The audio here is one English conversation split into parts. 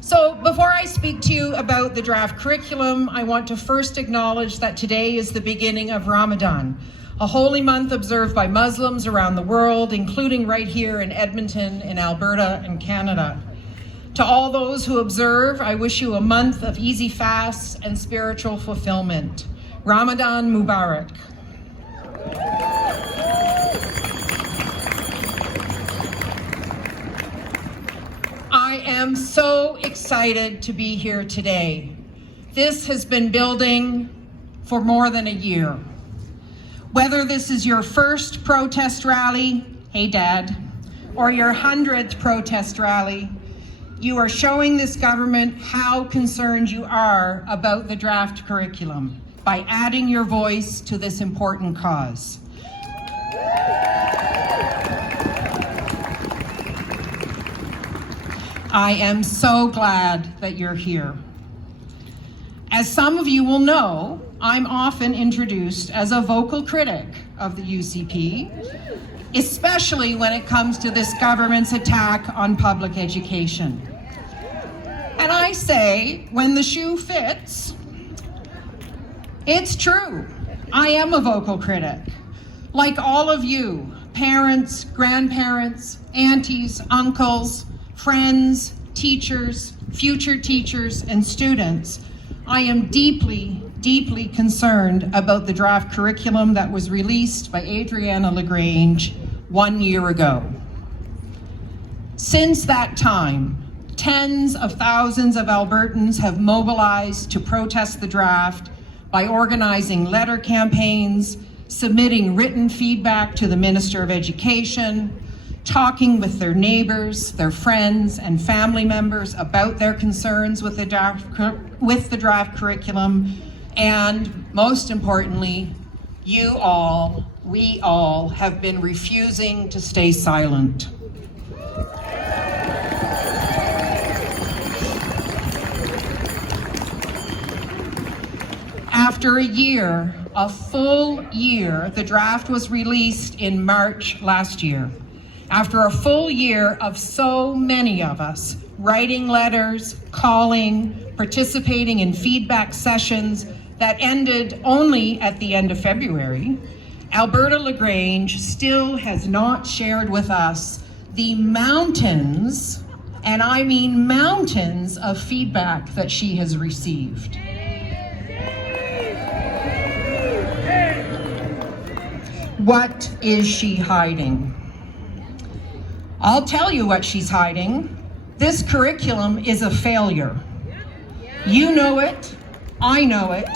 So before I speak to you about the draft curriculum, I want to first acknowledge that today is the beginning of Ramadan, a holy month observed by Muslims around the world, including right here in Edmonton, in Alberta, and Canada. To all those who observe, I wish you a month of easy fasts and spiritual fulfillment. Ramadan Mubarak. I am so excited to be here today. This has been building for more than a year. Whether this is your first protest rally, hey Dad, or your 100th protest rally, you are showing this government how concerned you are about the draft curriculum by adding your voice to this important cause. I am so glad that you're here. As some of you will know, I'm often introduced as a vocal critic of the UCP, especially when it comes to this government's attack on public education. And I say, when the shoe fits, it's true. I am a vocal critic. Like all of you, parents, grandparents, aunties, uncles, friends, teachers, future teachers, and students, I am deeply, deeply concerned about the draft curriculum that was released by Adriana LaGrange 1 year ago. Since that time, tens of thousands of Albertans have mobilized to protest the draft by organizing letter campaigns, submitting written feedback to the Minister of Education, talking with their neighbors, their friends, and family members about their concerns with the draft curriculum, and most importantly, we all have been refusing to stay silent. After a year, a full year, the draft was released in March last year. After a full year of so many of us writing letters, calling, participating in feedback sessions that ended only at the end of February, Alberta LaGrange still has not shared with us the mountains, and I mean mountains, of feedback that she has received. What is she hiding? I'll tell you what she's hiding. This curriculum is a failure. You know it, I know it.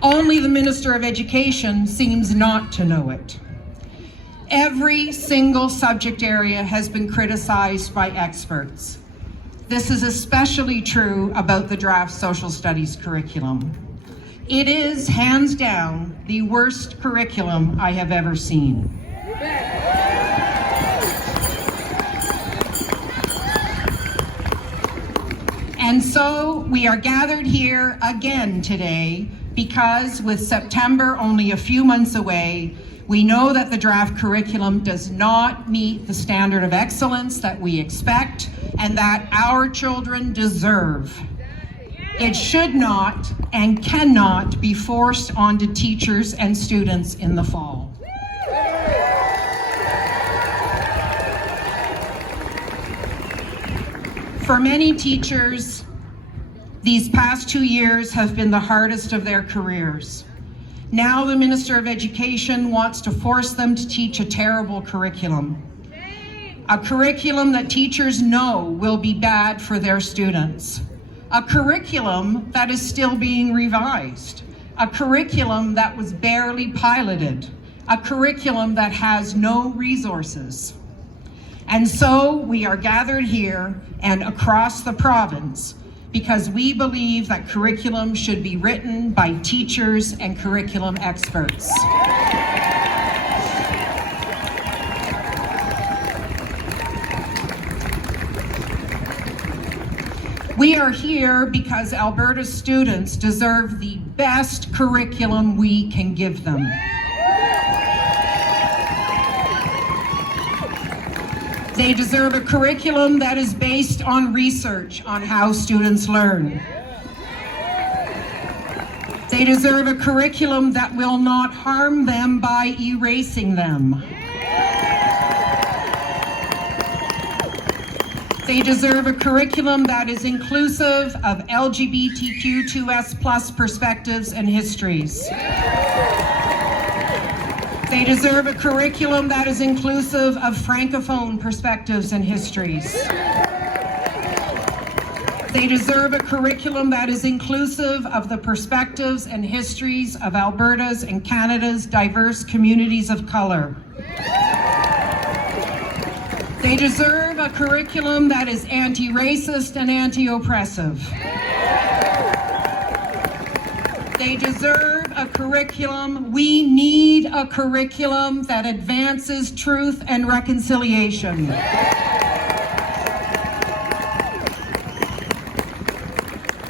Only the Minister of Education seems not to know it. Every single subject area has been criticized by experts. This is especially true about the draft social studies curriculum. It is, hands down, the worst curriculum I have ever seen. And so we are gathered here again today because with September only a few months away, we know that the draft curriculum does not meet the standard of excellence that we expect and that our children deserve. It should not and cannot be forced onto teachers and students in the fall. For many teachers, these past 2 years have been the hardest of their careers. Now the Minister of Education wants to force them to teach a terrible curriculum. A curriculum that teachers know will be bad for their students. A curriculum that is still being revised. A curriculum that was barely piloted. A curriculum that has no resources. And so we are gathered here and across the province because we believe that curriculum should be written by teachers and curriculum experts. We are here because Alberta students deserve the best curriculum we can give them. They deserve a curriculum that is based on research on how students learn. They deserve a curriculum that will not harm them by erasing them. They deserve a curriculum that is inclusive of LGBTQ2S+ perspectives and histories. They deserve a curriculum that is inclusive of Francophone perspectives and histories. They deserve a curriculum that is inclusive of the perspectives and histories of Alberta's and Canada's diverse communities of color. They deserve a curriculum that is anti-racist and anti-oppressive. They deserve a curriculum, we need a curriculum that advances truth and reconciliation.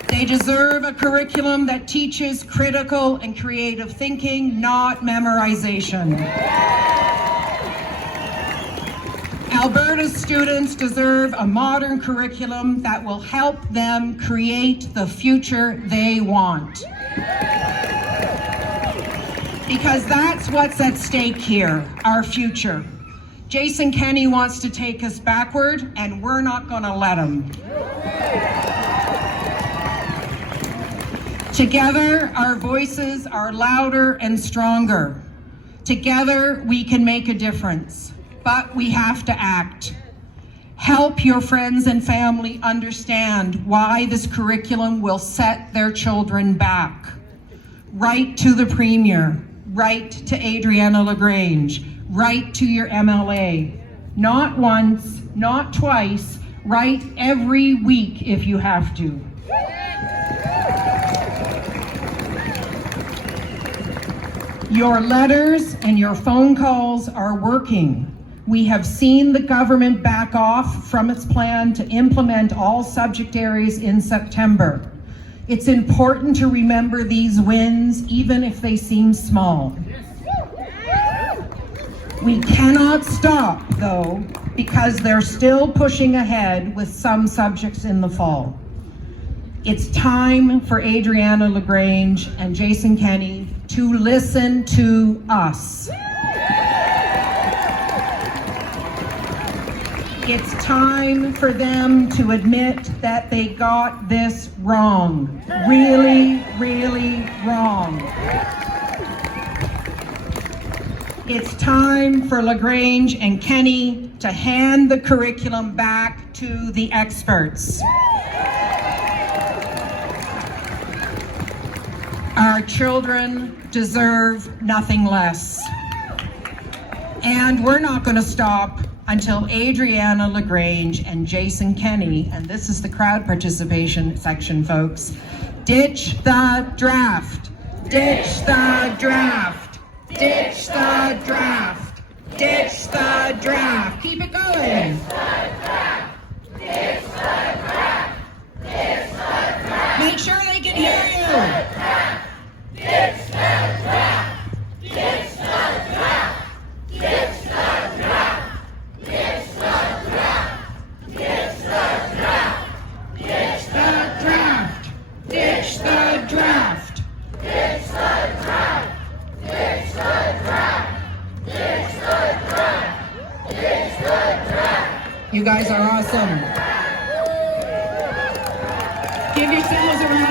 They deserve a curriculum that teaches critical and creative thinking, not memorization. Alberta's students deserve a modern curriculum that will help them create the future they want. Because that's what's at stake here, our future. Jason Kenney wants to take us backward, and we're not going to let him. Together, our voices are louder and stronger. Together, we can make a difference. But we have to act. Help your friends and family understand why this curriculum will set their children back. Write to the Premier, write to Adriana LaGrange, write to your MLA. Not once, not twice, write every week if you have to. Your letters and your phone calls are working. We have seen the government back off from its plan to implement all subject areas in September. It's important to remember these wins, even if they seem small. We cannot stop, though, because they're still pushing ahead with some subjects in the fall. It's time for Adriana LaGrange and Jason Kenney to listen to us. It's time for them to admit that they got this wrong. Really, really wrong. It's time for LaGrange and Kenney to hand the curriculum back to the experts. Our children deserve nothing less. And we're not going to stop until Adriana LaGrange and Jason Kenney, and this is the crowd participation section, folks, ditch the draft, ditch the draft, ditch the draft, ditch the draft. Keep it going. Ditch the draft, ditch the draft, ditch the draft. Make sure they can hear you. Ditch the draft, ditch the draft, ditch the draft. Ditch the draft! Ditch the draft! Ditch the draft! Ditch the draft! Ditch the draft! Ditch the draft! Ditch the draft! Ditch the draft! You guys are awesome. Give yourselves a round.